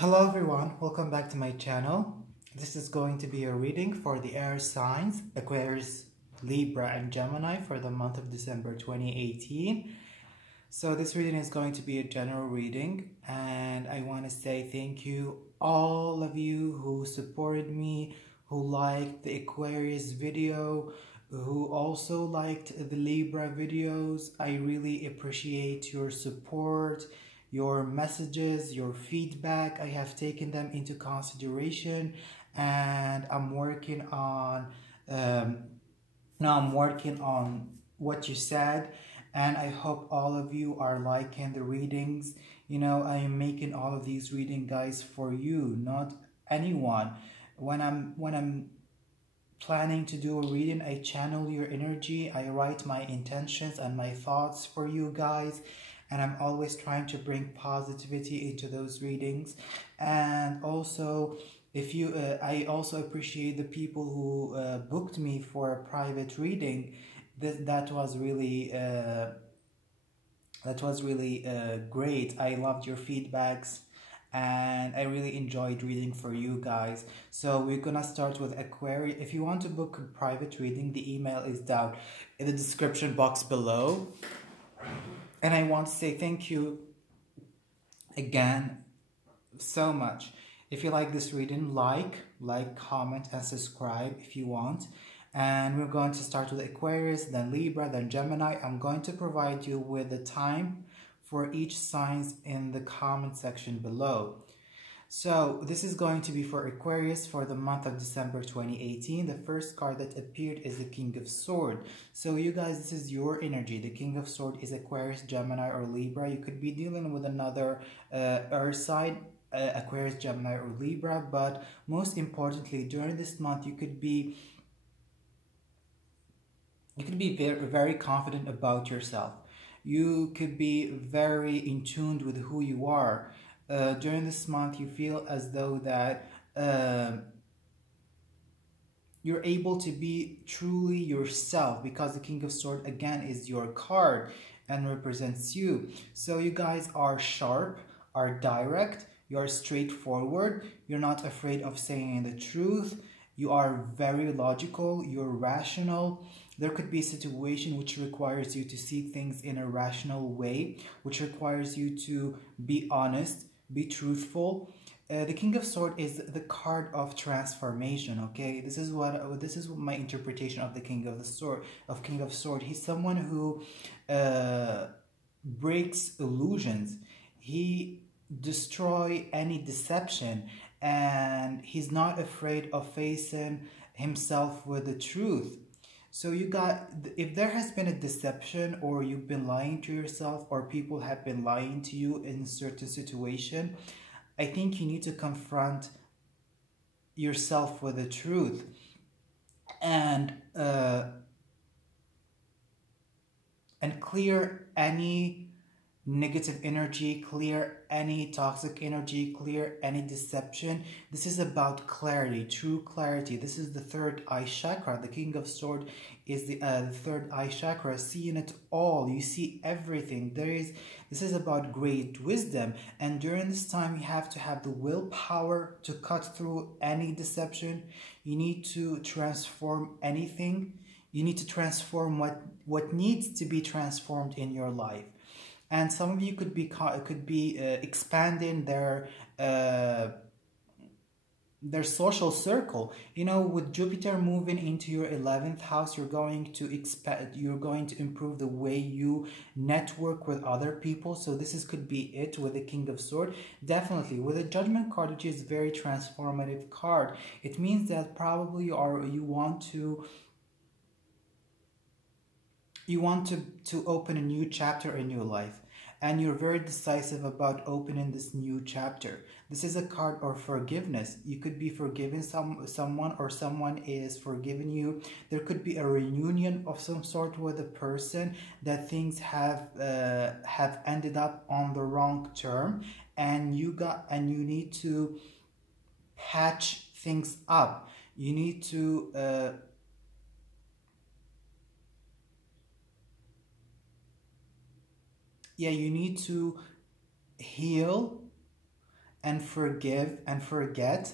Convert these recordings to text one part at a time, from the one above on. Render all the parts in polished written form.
Hello everyone, welcome back to my channel. This is going to be a reading for the air signs, Aquarius, Libra, and Gemini for the month of December 2018. So this reading is going to be a general reading, and I want to say thank you all of you who supported me, who liked the Aquarius video, who also liked the Libra videos. I really appreciate your support, your messages, your feedback. I have taken them into consideration, and I'm working on what you said, and I hope all of you are liking the readings. You know, I am making all of these reading guys for you, not anyone. When I'm planning to do a reading, I channel your energy, I write my intentions and my thoughts for you guys, and I'm always trying to bring positivity into those readings. And also, if you I also appreciate the people who booked me for a private reading. That was really great. I loved your feedbacks, and I really enjoyed reading for you guys. So we're gonna start with Aquarius. If you want to book a private reading, the email is down in the description box below. And I want to say thank you again so much. If you like this reading, like, comment, and subscribe if you want. And we're going to start with Aquarius, then Libra, then Gemini. I'm going to provide you with the time for each signs in the comment section below. So this is going to be for Aquarius for the month of December 2018. The first card that appeared is the King of Swords. So you guys, this is your energy. The King of Swords is Aquarius, Gemini, or Libra. You could be dealing with another earth sign, Aquarius, Gemini, or Libra. But most importantly, during this month, you could be very, very confident about yourself. You could be very in tune with who you are. During this month, you feel as though that you're able to be truly yourself, because the King of Swords again is your card and represents you. So you guys are sharp, are direct, you're straightforward, you're not afraid of saying the truth, you are very logical, you're rational. There could be a situation which requires you to see things in a rational way, which requires you to be honest, be truthful. The King of Swords is the card of transformation. Okay, this is my interpretation of the King of Swords. He's someone who breaks illusions. He destroys any deception, and he's not afraid of facing himself with the truth. So if there has been a deception, or you've been lying to yourself, or people have been lying to you in a certain situation, I think you need to confront yourself with the truth, and clear any negative energy, clear any toxic energy, clear any deception. This is about clarity, true clarity. This is the third eye chakra. The King of Swords is the third eye chakra, seeing it all. You see everything. This is about great wisdom, and during this time you have to have the willpower to cut through any deception. You need to transform anything. You need to transform what needs to be transformed in your life. And some of you could be expanding their social circle. You know, with Jupiter moving into your 11th house, you're going to improve the way you network with other people. So this could be it with the King of Swords. Definitely with the Judgment card, which is a very transformative card. It means that probably you want to open a new chapter in your life, and you're very decisive about opening this new chapter. This is a card of forgiveness. You could be forgiving someone, or someone is forgiving you. There could be a reunion of some sort with a person that things have ended up on the wrong term, and you need to patch things up. You need to you need to heal and forgive and forget.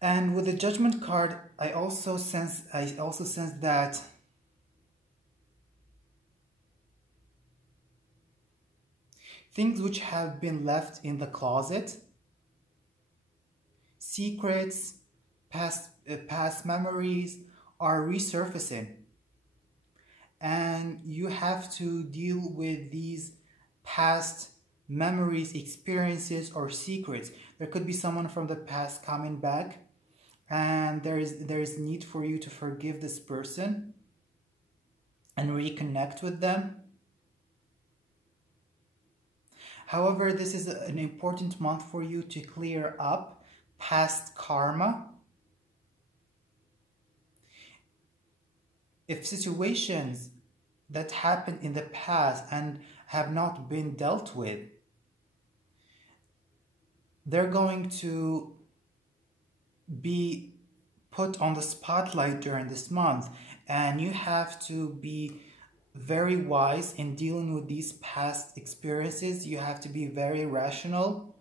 And with the Judgment card, I also sense that things which have been left in the closet, secrets, past memories are resurfacing. And you have to deal with these past memories, experiences, or secrets. There could be someone from the past coming back, and there is need for you to forgive this person and reconnect with them. However, this is an important month for you to clear up past karma. If situations that happened in the past and have not been dealt with, they're going to be put on the spotlight during this month, and you have to be very wise in dealing with these past experiences. You have to be very rational.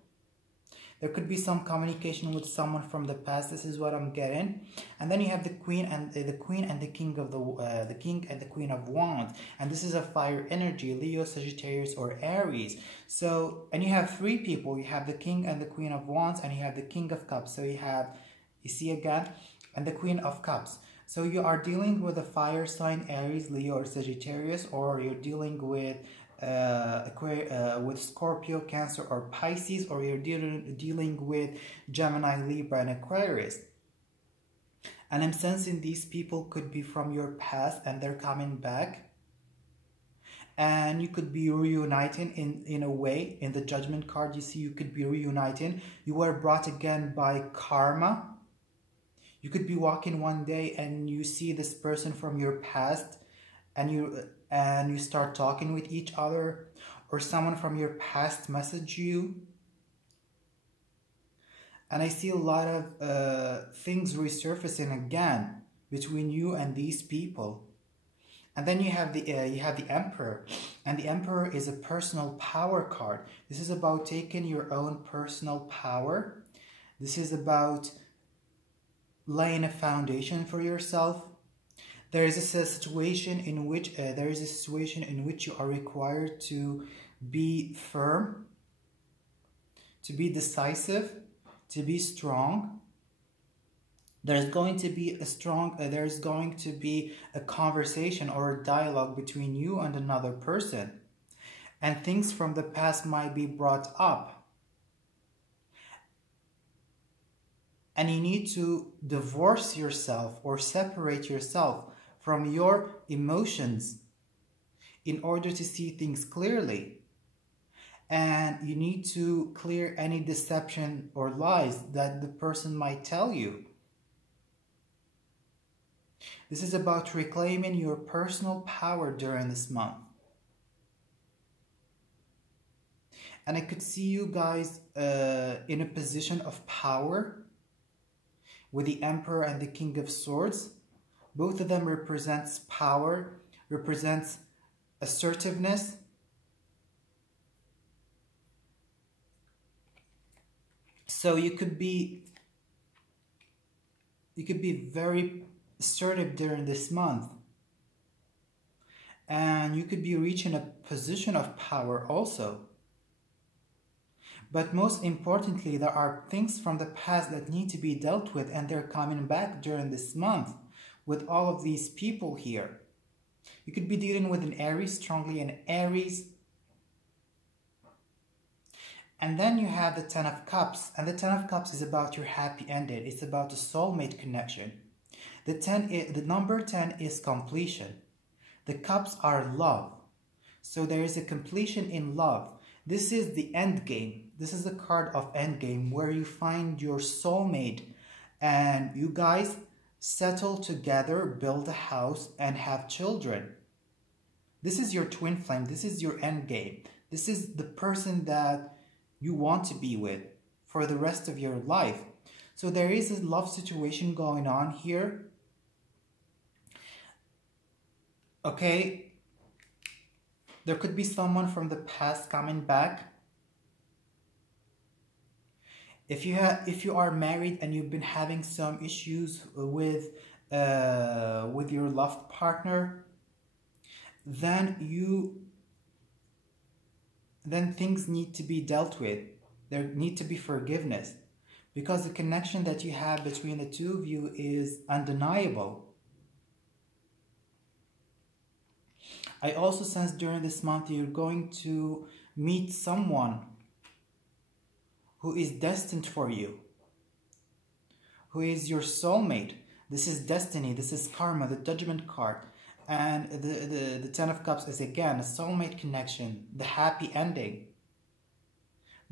There could be some communication with someone from the past. This is what I'm getting. And then you have the Queen and the King of the King and the Queen of Wands, and this is a fire energy: Leo, Sagittarius, or Aries. So, and you have three people. You have the King and the Queen of Wands, and you have the King of Cups. So you see again, and the Queen of Cups. So you are dealing with a fire sign, Aries, Leo, or Sagittarius, or you're dealing with with Scorpio, Cancer, or Pisces, or you're dealing with Gemini, Libra, and Aquarius. And I'm sensing these people could be from your past and they're coming back. And you could be reuniting in a way. In the Judgment card, you see you could be reuniting. You were brought again by karma. You could be walking one day and you see this person from your past, and you start talking with each other, or someone from your past message you. And I see a lot of things resurfacing again between you and these people. And then you have the Emperor, and the Emperor is a personal power card. This is about taking your own personal power. This is about laying a foundation for yourself. There is a situation in which you are required to be firm, to be decisive, to be strong. There's going to be a conversation or a dialogue between you and another person, and things from the past might be brought up. And you need to divorce yourself or separate yourself from your emotions in order to see things clearly. And you need to clear any deception or lies that the person might tell you. This is about reclaiming your personal power during this month. And I could see you guys in a position of power with the Emperor and the King of Swords. Both of them represents power, represents assertiveness. So you could be very assertive during this month. And you could be reaching a position of power also. But most importantly, there are things from the past that need to be dealt with, and they're coming back during this month with all of these people here. You could be dealing with an Aries, strongly an Aries. And then you have the Ten of Cups, and the Ten of Cups is about your happy ending. It's about a soulmate connection. The number 10 is completion. The cups are love. So there is a completion in love. This is the end game. This is the card of end game, where you find your soulmate and you guys settle together, build a house, and have children. This is your twin flame. This is your end game. This is the person that you want to be with for the rest of your life. So there is a love situation going on here. Okay. There could be someone from the past coming back. If you are married and you've been having some issues with your loved partner, then things need to be dealt with. There need to be forgiveness, because the connection that you have between the two of you is undeniable. I also sense during this month you're going to meet someone who is destined for you, who is your soulmate. This is destiny, this is karma, the judgment card. And the Ten of Cups is again a soulmate connection, the happy ending.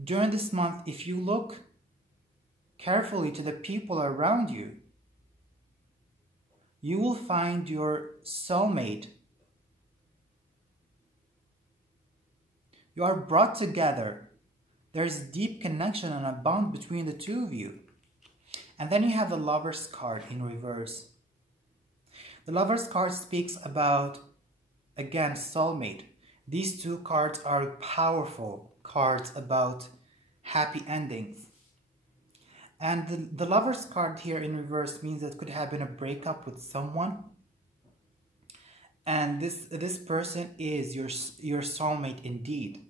During this month, if you look carefully to the people around you, you will find your soulmate. You are brought together. There is deep connection and a bond between the two of you. And then you have the Lover's card in reverse. The Lover's card speaks about, again, soulmate. These two cards are powerful cards about happy endings. And the Lover's card here in reverse means that it could have been a breakup with someone. And this person is your soulmate indeed.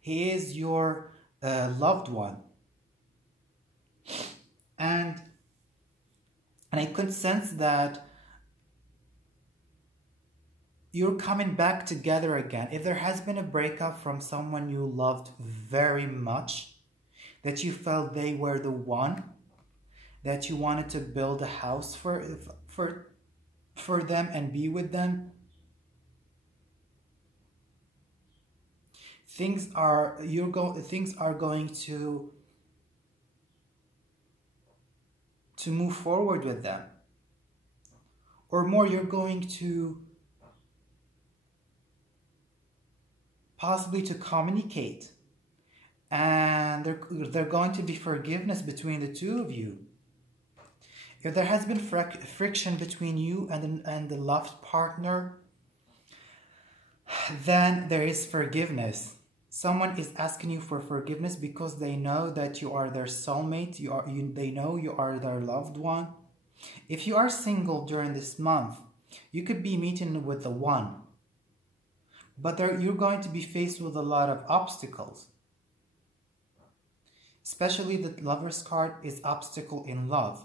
He is your loved one. And I could sense that you're coming back together again. If there has been a breakup from someone you loved very much, that you felt they were the one, that you wanted to build a house for them and be with them, things are going to move forward with them. Or more, you're going to possibly to communicate, and there going to be forgiveness between the two of you. If there has been friction between you and the loved partner, then there is forgiveness. Someone is asking you for forgiveness because they know that you are their soulmate. They know you are their loved one. If you are single during this month, you could be meeting with the one. But you're going to be faced with a lot of obstacles. Especially the Lover's card is obstacle in love.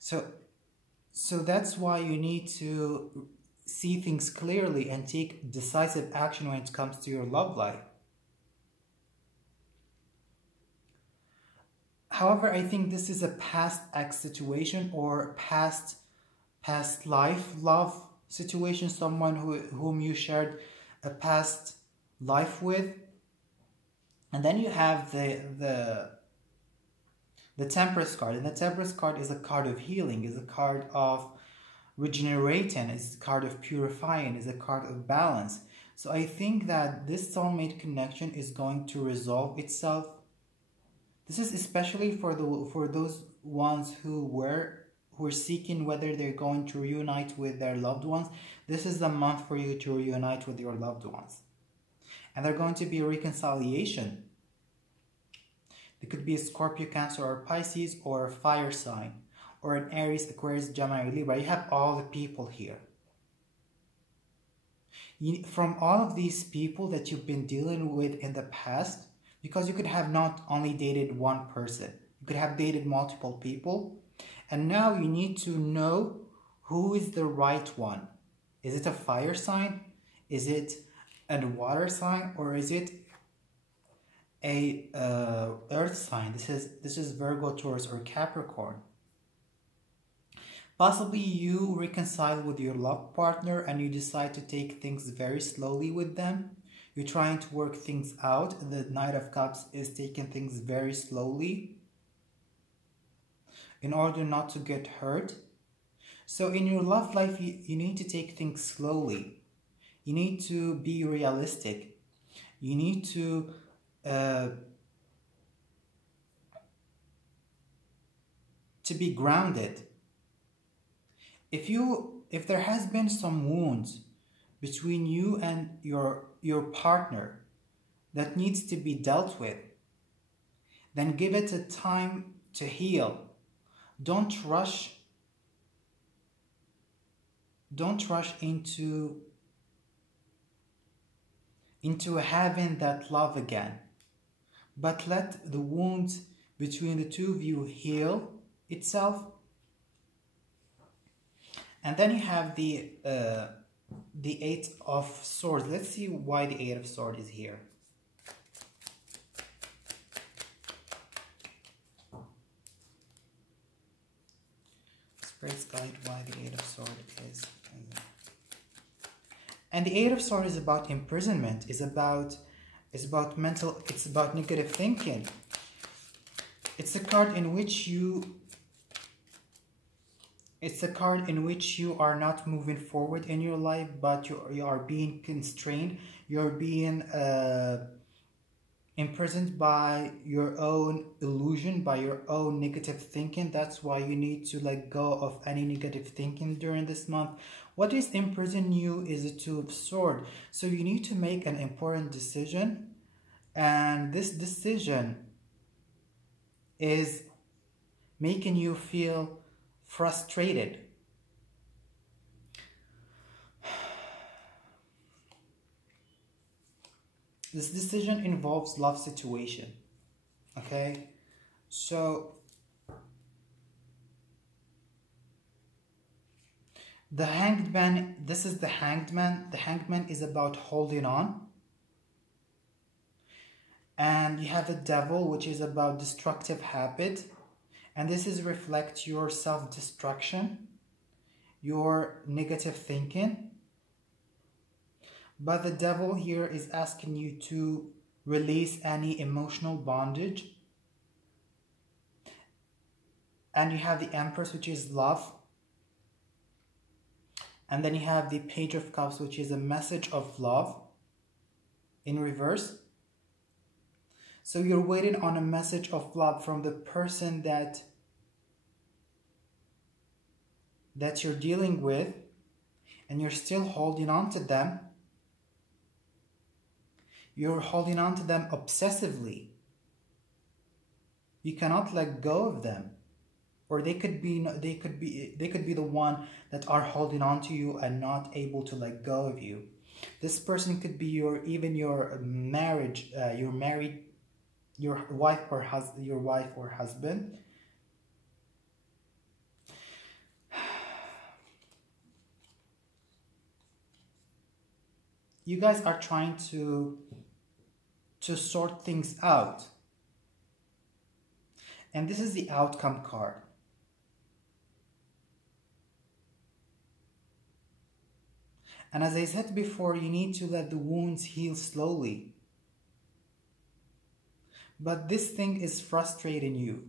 So that's why you need to see things clearly and take decisive action when it comes to your love life. However, I think this is a past ex situation or past life love situation, someone whom you shared a past life with. And then you have the Temperance card, and the Temperance card is a card of healing, is a card of regenerating, is a card of purifying, is a card of balance. So I think that this soulmate connection is going to resolve itself. This is especially for those ones who were seeking whether they're going to reunite with their loved ones. This is the month for you to reunite with your loved ones. And there's going to be a reconciliation. It could be a Scorpio, Cancer, or Pisces, or a fire sign, or an Aries, Aquarius, Gemini, or Libra. You have all the people here. From all of these people that you've been dealing with in the past, because you could have not only dated one person, you could have dated multiple people, and now you need to know who is the right one. Is it a fire sign? Is it a water sign? Or is it a earth sign? This is Virgo, Taurus, or Capricorn. Possibly you reconcile with your love partner and you decide to take things very slowly with them. You're trying to work things out. The Knight of Cups is taking things very slowly in order not to get hurt. So in your love life, you need to take things slowly. You need to be realistic. You need to be grounded. If there has been some wounds between you and your partner that needs to be dealt with, then give it a time to heal. Don't rush into having that love again, but let the wounds between the two of you heal itself. And then you have the Eight of Swords. Let's see why the Eight of Swords is here. Spirit's guide why the Eight of Swords is. And the Eight of Swords is about imprisonment. It's about mental. It's about negative thinking. It's a card in which you. It's a card in which you are not moving forward in your life, but you are being constrained. You're being imprisoned by your own illusion, by your own negative thinking. That's why you need to let go of any negative thinking during this month. What is imprisoning you is a Two of Swords. So you need to make an important decision. And this decision is making you feel frustrated. This decision involves love situation. Okay? So the Hanged Man, this is the Hanged Man. The Hanged Man is about holding on. And you have the Devil, which is about destructive habit. And this is reflect your self-destruction, your negative thinking. But the Devil here is asking you to release any emotional bondage. And you have the Empress, which is love. And then you have the Page of Cups, which is a message of love in reverse. So you're waiting on a message of love from the person that you're dealing with, and you're still holding on to them. You're holding on to them obsessively. You cannot let go of them. Or they could be the one that are holding on to you and not able to let go of you. This person could be your marriage, your wife or husband. You guys are trying to sort things out. And this is the Outcome card. And as I said before, you need to let the wounds heal slowly. But this thing is frustrating you.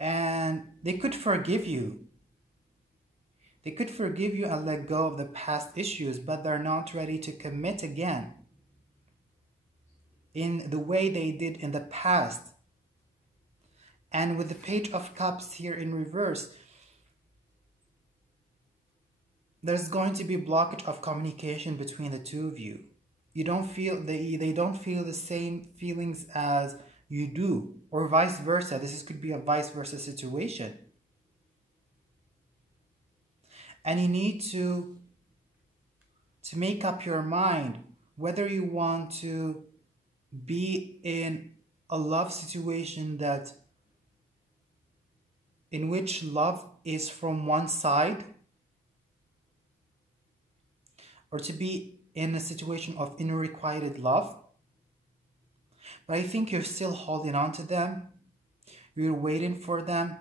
And they could forgive you. They could forgive you and let go of the past issues, but they're not ready to commit again in the way they did in the past. And with the Page of Cups here in reverse, there's going to be blockage of communication between the two of you. You don't feel, they don't feel the same feelings as you do, or vice versa. This could be a vice versa situation. And you need to make up your mind whether you want to be in a love situation in which love is from one side, or to be in a situation of unrequited love. But I think you're still holding on to them. You're waiting for them.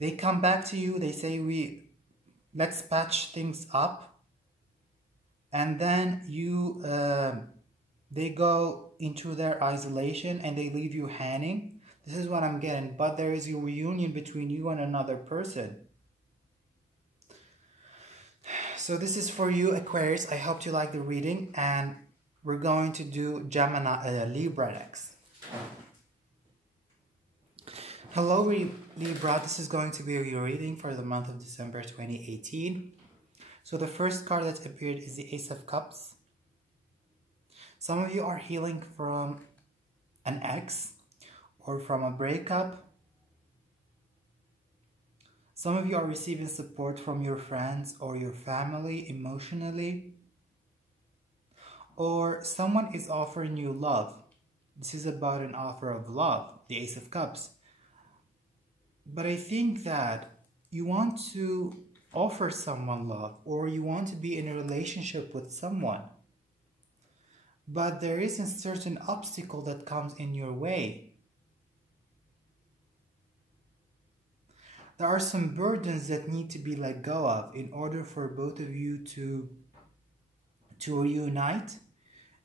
They come back to you. They say, let's patch things up. And then they go into their isolation and they leave you hanging. This is what I'm getting. But there is a reunion between you and another person. So this is for you, Aquarius. I hope you like the reading, and we're going to do Gemini, Libra next. Hello, Libra. This is going to be your reading for the month of December 2018. So the first card that appeared is the Ace of Cups. Some of you are healing from an ex or from a breakup. Some of you are receiving support from your friends or your family emotionally. Or someone is offering you love. This is about an offer of love, the Ace of Cups. But I think that you want to offer someone love, or you want to be in a relationship with someone. But there is a certain obstacle that comes in your way. There are some burdens that need to be let go of in order for both of you to reunite,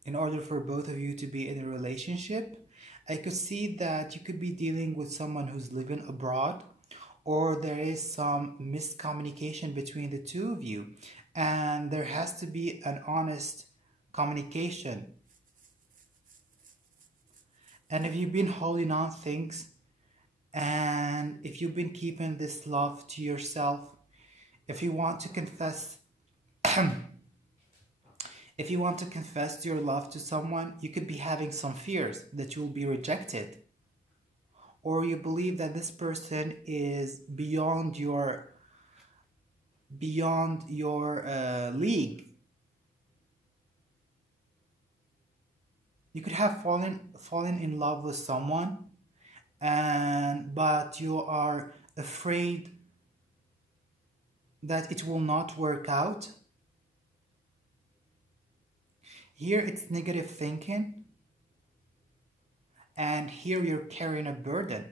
in order for both of you to be in a relationship. I could see that you could be dealing with someone who's living abroad, or there is some miscommunication between the two of you, and there has to be an honest communication. And if you've been holding on things, and if you've been keeping this love to yourself, if you want to confess if you want to confess your love to someone, you could be having some fears that you will be rejected, or you believe that this person is beyond your league. You could have fallen in love with someone, but you are afraid that it will not work out. Here it's negative thinking, and here you're carrying a burden.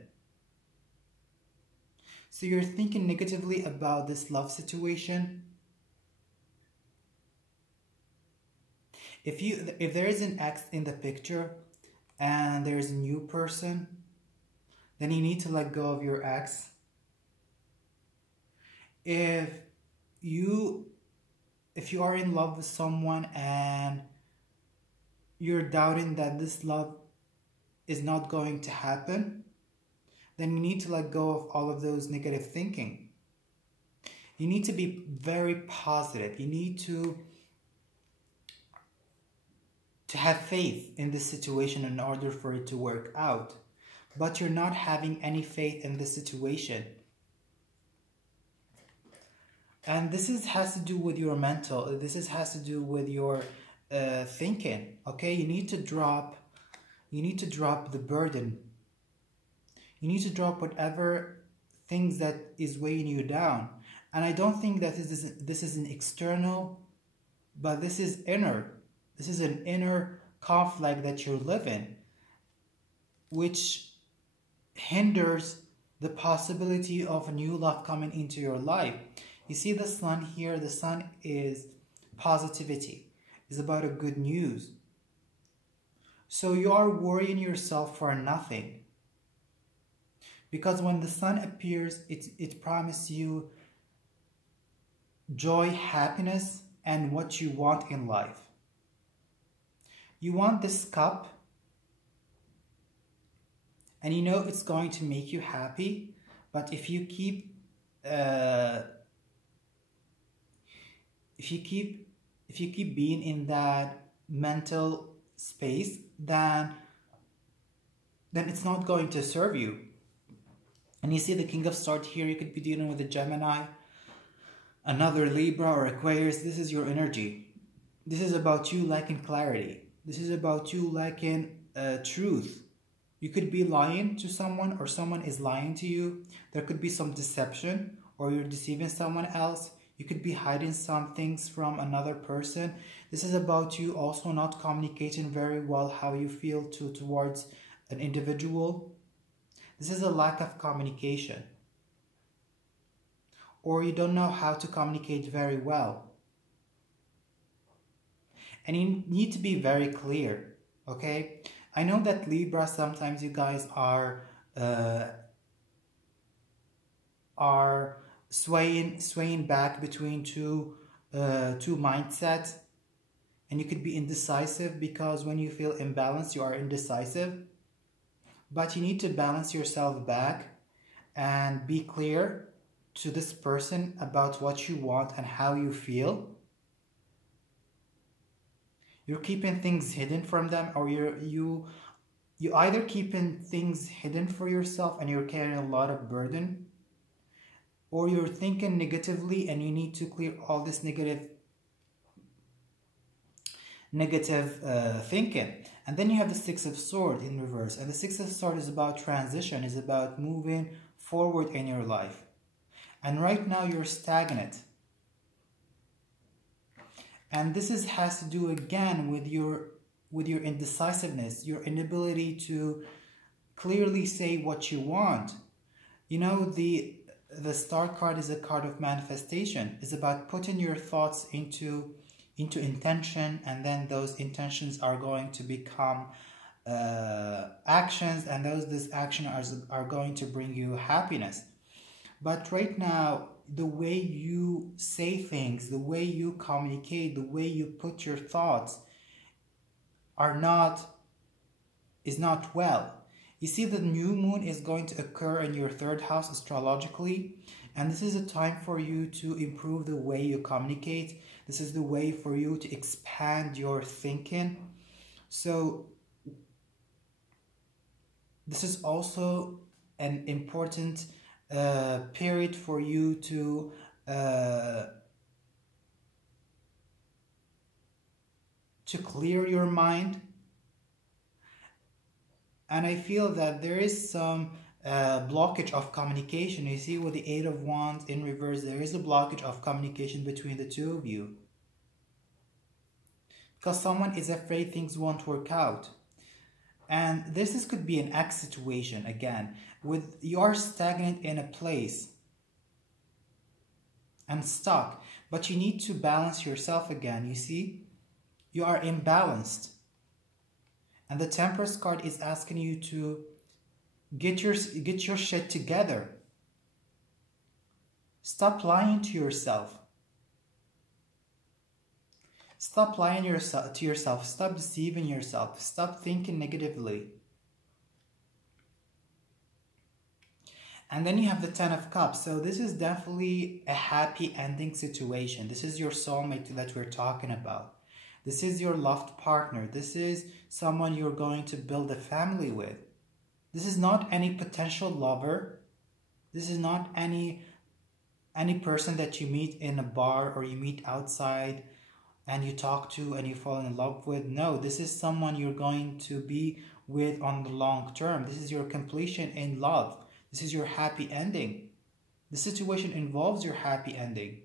So you're thinking negatively about this love situation. If there is an ex in the picture and there is a new person, then you need to let go of your ex. If you are in love with someone and you're doubting that this love is not going to happen, then you need to let go of all of those negative thinking. You need to be very positive. You need to have faith in this situation in order for it to work out. But you're not having any faith in this situation. And this has to do with your mental. Has to do with your thinking. Okay, you need to drop the burden. You need to drop whatever things that is weighing you down. And I don't think that this is an external, but this is inner. This is an inner conflict that you're living, which hinders the possibility of a new love coming into your life. You see the sun here. The sun is positivity. It's about a good news. So you are worrying yourself for nothing. Because when the sun appears, it promises you joy, happiness, and what you want in life. You want this cup, and you know it's going to make you happy, but if you keep being in that mental space, then it's not going to serve you. And you see the King of Swords here. You could be dealing with a Gemini, another Libra or Aquarius. This is your energy. This is about you lacking clarity. This is about you lacking truth. You could be lying to someone, or someone is lying to you. There could be some deception, or you're deceiving someone else. You could be hiding some things from another person. This is about you also not communicating very well how you feel towards an individual. This is a lack of communication. Or you don't know how to communicate very well. And you need to be very clear, okay? I know that Libra, sometimes you guys are swaying back between two mindsets, and you could be indecisive, because when you feel imbalanced, you are indecisive. But you need to balance yourself back and be clear to this person about what you want and how you feel. You're keeping things hidden from them, or you either keeping things hidden for yourself and you're carrying a lot of burden, or you're thinking negatively and you need to clear all this negative thinking. And then you have the Six of Swords in reverse, and the Six of Swords is about transition, is about moving forward in your life. And right now you're stagnant, and this has to do again with your indecisiveness, your inability to clearly say what you want. You know, the Star card is a card of manifestation. It's about putting your thoughts into intention, and then those intentions are going to become actions, and these actions are going to bring you happiness. But right now, the way you say things, the way you communicate, the way you put your thoughts is not well. You see, the new moon is going to occur in your 3rd house astrologically, and this is a time for you to improve the way you communicate. This is the way for you to expand your thinking. So this is also an important period for you to clear your mind. And I feel that there is some blockage of communication. You see, with the 8 of Wands in reverse, there is a blockage of communication between the two of you, because someone is afraid things won't work out. And this could be an ex situation again, with you are stagnant in a place and stuck, but you need to balance yourself again. You see, you are imbalanced, and the Temperance card is asking you to get your shit together. Stop lying to yourself. Stop lying to yourself. Stop deceiving yourself. Stop thinking negatively. And then you have the 10 of Cups. So this is definitely a happy ending situation. This is your soulmate that we're talking about. This is your loved partner. This is someone you're going to build a family with. This is not any potential lover. This is not any person that you meet in a bar or you meet outside and you talk to and you fall in love with. No, this is someone you're going to be with on the long term. This is your completion in love. This is your happy ending. The situation involves your happy ending.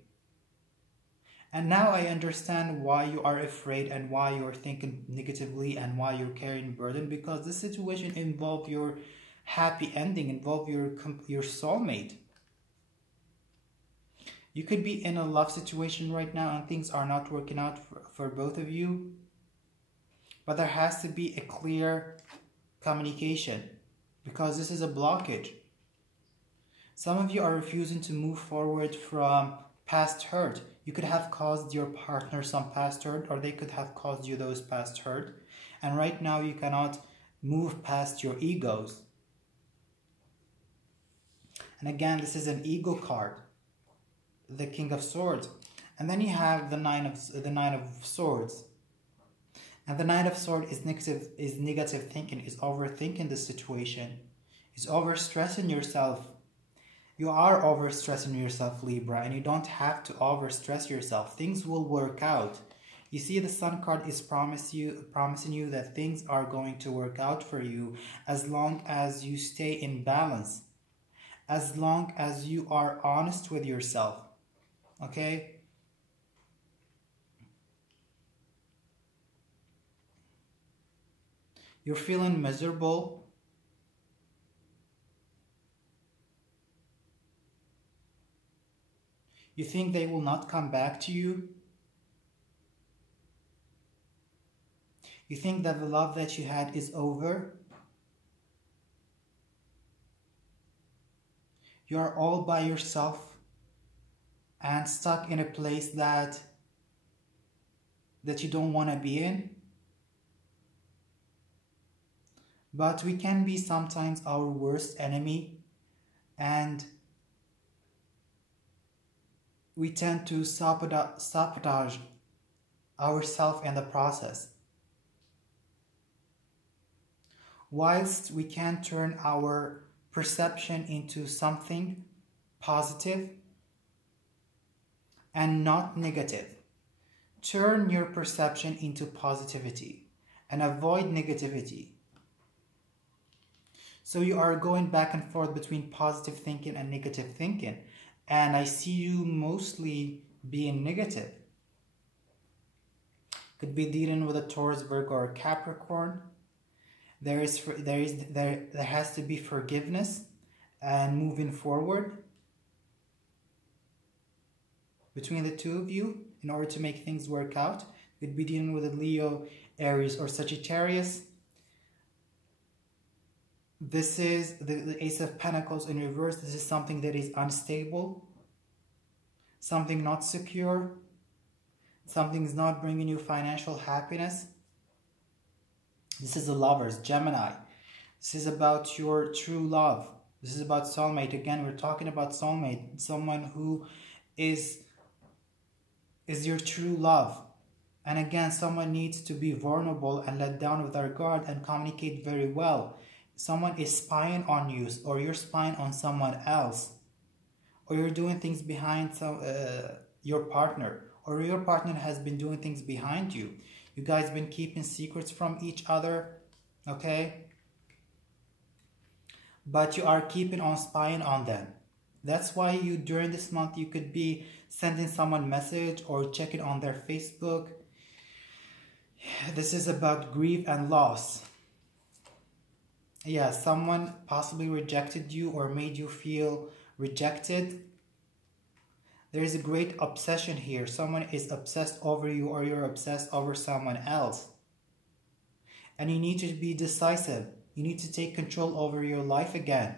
And now I understand why you are afraid and why you're thinking negatively and why you're carrying burden, because this situation involves your happy ending, involves your soulmate. You could be in a love situation right now and things are not working out for both of you. But there has to be a clear communication, because this is a blockage. Some of you are refusing to move forward from past hurt. You could have caused your partner some past hurt, or they could have caused you those past hurt. And right now you cannot move past your egos. And again, this is an ego card, the King of Swords. And then you have the Nine of Swords. And the Nine of Swords is negative thinking, is overthinking the situation, is overstressing yourself. You are overstressing yourself, Libra, and you don't have to overstress yourself. Things will work out. You see, the Sun card is promising you that things are going to work out for you as long as you stay in balance, as long as you are honest with yourself. Okay? You're feeling miserable. You think they will not come back to you. You think that the love that you had is over. You are all by yourself and stuck in a place that you don't want to be in. But we can be sometimes our worst enemy, and we tend to sabotage ourselves in the process. Whilst we can turn our perception into something positive and not negative. Turn your perception into positivity and avoid negativity. So you are going back and forth between positive thinking and negative thinking. And I see you mostly being negative. Could be dealing with a Taurus, Virgo, or Capricorn. There has to be forgiveness and moving forward between the two of you in order to make things work out. Could be dealing with a Leo, Aries, or Sagittarius. This is the Ace of Pentacles in reverse. This is something that is unstable, something not secure, something is not bringing you financial happiness. This is the Lovers, Gemini. This is about your true love. This is about soulmate. Again, we're talking about soulmate, someone who is your true love. And again, someone needs to be vulnerable and let down with their guard and communicate very well. Someone is spying on you, or you're spying on someone else, or you're doing things behind your partner, or your partner has been doing things behind you. You guys been keeping secrets from each other, okay? But you are keeping on spying on them. That's why you, during this month, you could be sending someone a message or checking on their Facebook. This is about grief and loss. Yeah, someone possibly rejected you or made you feel rejected. There is a great obsession here. Someone is obsessed over you, or you're obsessed over someone else. And you need to be decisive. You need to take control over your life again.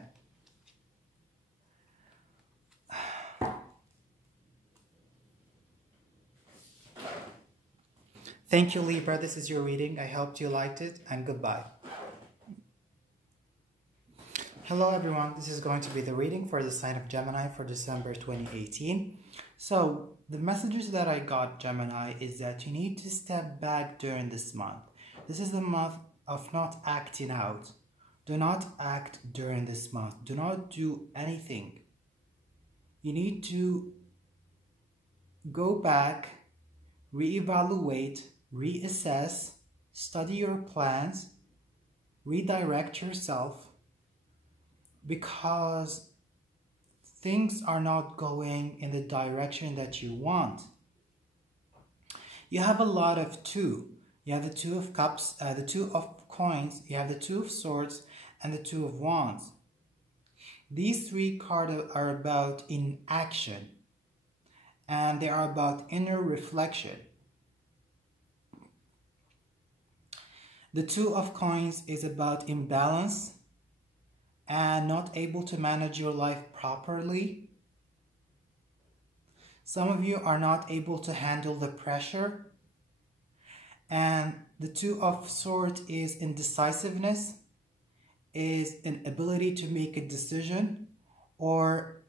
Thank you, Libra. This is your reading. I hope you liked it, and goodbye. Hello everyone, this is going to be the reading for the sign of Gemini for December 2018. So, the messages that I got, Gemini, is that you need to step back during this month. This is the month of not acting out. Do not act during this month. Do not do anything. You need to go back, reevaluate, reassess, study your plans, redirect yourself, because things are not going in the direction that you want. You have a lot of two. You have the Two of Cups, the Two of Coins, you have the Two of Swords, and the Two of Wands. These three cards are about inaction, and they are about inner reflection. The Two of Coins is about imbalance and not able to manage your life properly. Some of you are not able to handle the pressure. And the Two of Swords is indecisiveness, is an ability to make a decision, or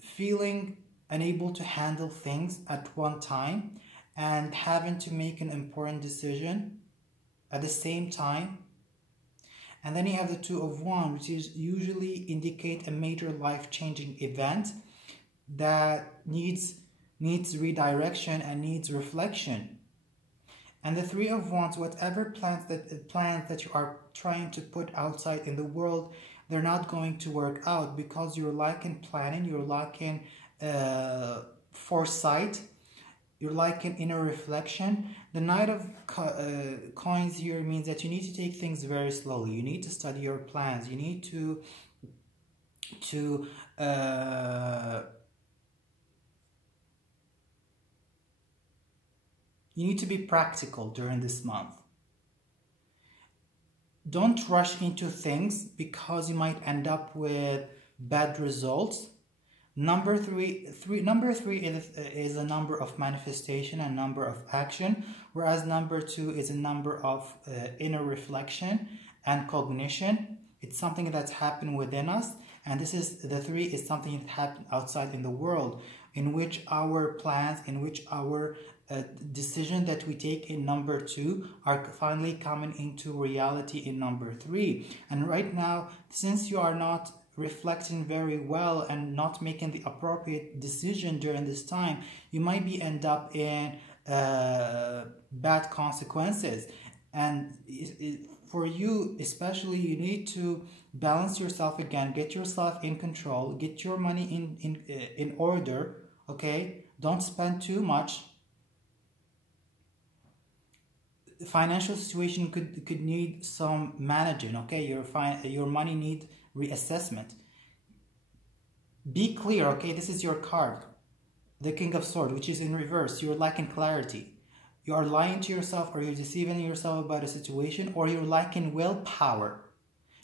feeling unable to handle things at one time and having to make an important decision at the same time. And then you have the Two of Wands, which is usually indicate a major life-changing event that needs redirection and needs reflection. And the Three of Wands, whatever plans that you are trying to put outside in the world, they're not going to work out because you're lacking planning, you're lacking foresight, you're lacking inner reflection. The Knight of Coins here means that you need to take things very slowly. You need to study your plans. You need to be practical during this month. Don't rush into things because you might end up with bad results. Number three is a number of manifestation and number of action, whereas number 2 is a number of inner reflection and cognition. It's something that's happened within us, and this is the 3 is something that happened outside in the world. in which our plans, in which our decision that we take in number 2 are finally coming into reality in number 3. And right now, since you are not reflecting very well and not making the appropriate decision during this time, you might be end up in bad consequences. And for you especially, you need to balance yourself again, get yourself in control, get your money in order, okay? Don't spend too much. The financial situation could need some managing, okay? Your money needs reassessment. Be clear, okay? This is your card, the King of Swords, which is in reverse. You're lacking clarity. You are lying to yourself, or you're deceiving yourself about a situation, or you're lacking willpower.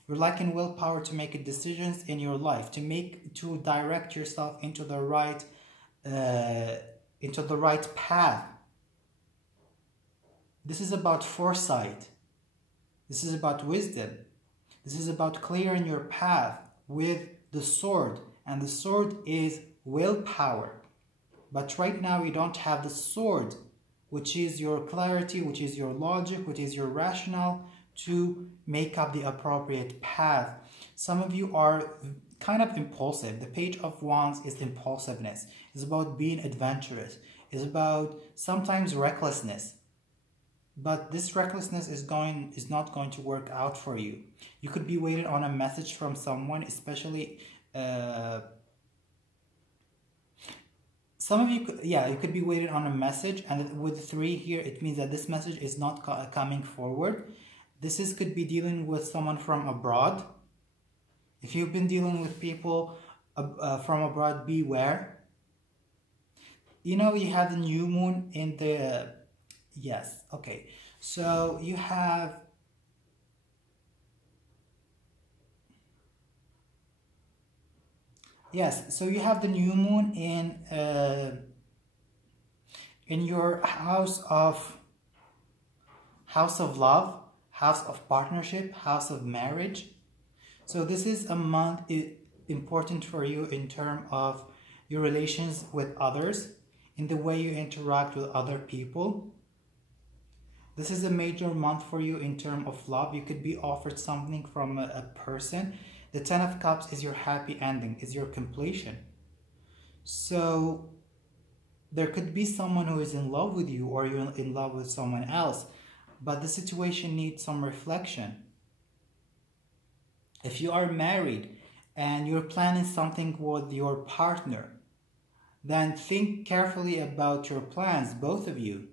You're lacking willpower to make decisions in your life, to direct yourself into the right path. This is about foresight. This is about wisdom. This is about clearing your path with the sword. And the sword is willpower. But right now you don't have the sword, which is your clarity, which is your logic, which is your rationale to make up the appropriate path. Some of you are kind of impulsive. The Page of Wands is impulsiveness. It's about being adventurous. It's about sometimes recklessness. But this recklessness is not going to work out for you. You could be waiting on a message from someone, especially some of you, you could be waiting on a message, and with 3 here, it means that this message is not coming forward. This could be dealing with someone from abroad. If you've been dealing with people from abroad, beware. You know, you have the new moon in the... Yes, okay. So you have... Yes, so you have the new moon in your house of love, house of partnership, house of marriage. So this is a month important for you in terms of your relations with others, in the way you interact with other people. This is a major month for you in terms of love. You could be offered something from a person. The 10 of Cups is your happy ending, is your completion. So there could be someone who is in love with you, or you're in love with someone else, but the situation needs some reflection. If you are married and you're planning something with your partner, then think carefully about your plans, both of you.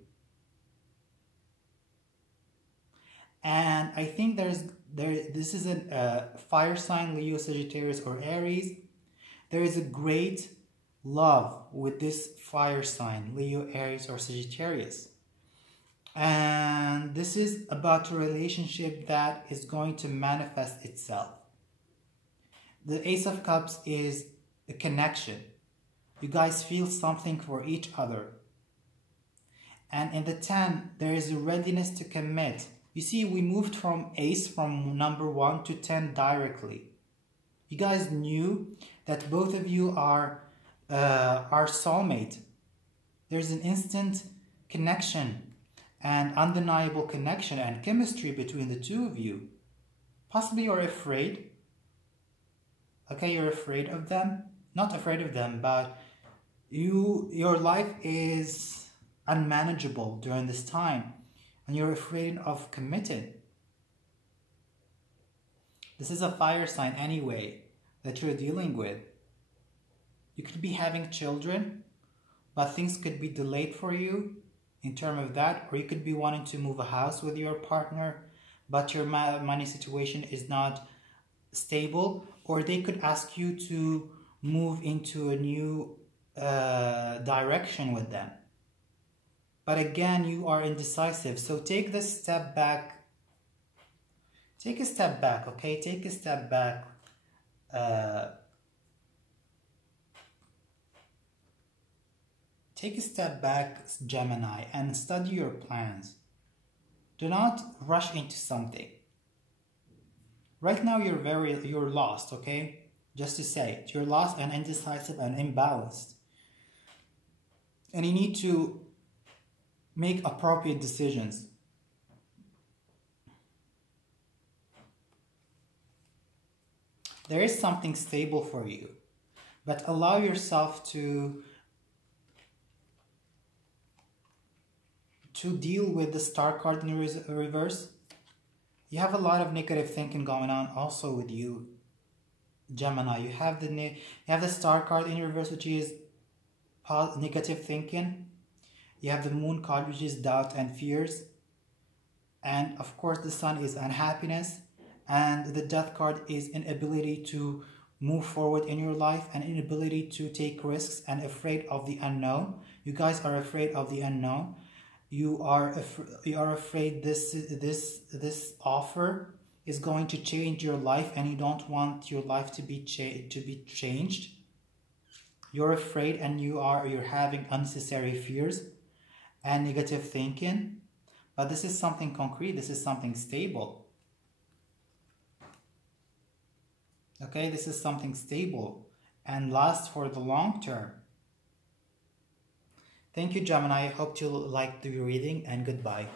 And I think this is a fire sign, Leo, Sagittarius, or Aries. There is a great love with this fire sign, Leo, Aries, or Sagittarius. And this is about a relationship that is going to manifest itself. The Ace of Cups is a connection. You guys feel something for each other. And in the 10, there is a readiness to commit. You see, we moved from Ace, from number 1 to 10 directly. You guys knew that both of you are soulmate. There's an instant connection and undeniable connection and chemistry between the two of you. Possibly you're afraid. Okay, you're afraid of them. Not afraid of them, but your life is unmanageable during this time. And you're afraid of committing. This is a fire sign anyway that you're dealing with. You could be having children, but things could be delayed for you in terms of that. Or you could be wanting to move a house with your partner, but your money situation is not stable. Or they could ask you to move into a new direction with them. But again, you are indecisive. So take this step back. Take a step back, okay? Take a step back. Take a step back, Gemini, and study your plans. Do not rush into something. Right now, you're lost, okay? Just to say it. You're lost and indecisive and imbalanced. And you need to make appropriate decisions. There is something stable for you, but allow yourself to deal with the Star card in reverse. You have a lot of negative thinking going on also with you, Gemini. You have the Star card in reverse, which is negative thinking. You have the Moon card, which is doubt and fears. And of course, the Sun is unhappiness. And the Death card is inability to move forward in your life and inability to take risks and afraid of the unknown. You guys are afraid of the unknown. You are afraid this offer is going to change your life, and you don't want your life to be changed. You're afraid, and you're having unnecessary fears and negative thinking. But this is something concrete. This is something stable. Okay, this is something stable and lasts for the long term. Thank you, Gemini. I hope you liked the reading, and goodbye.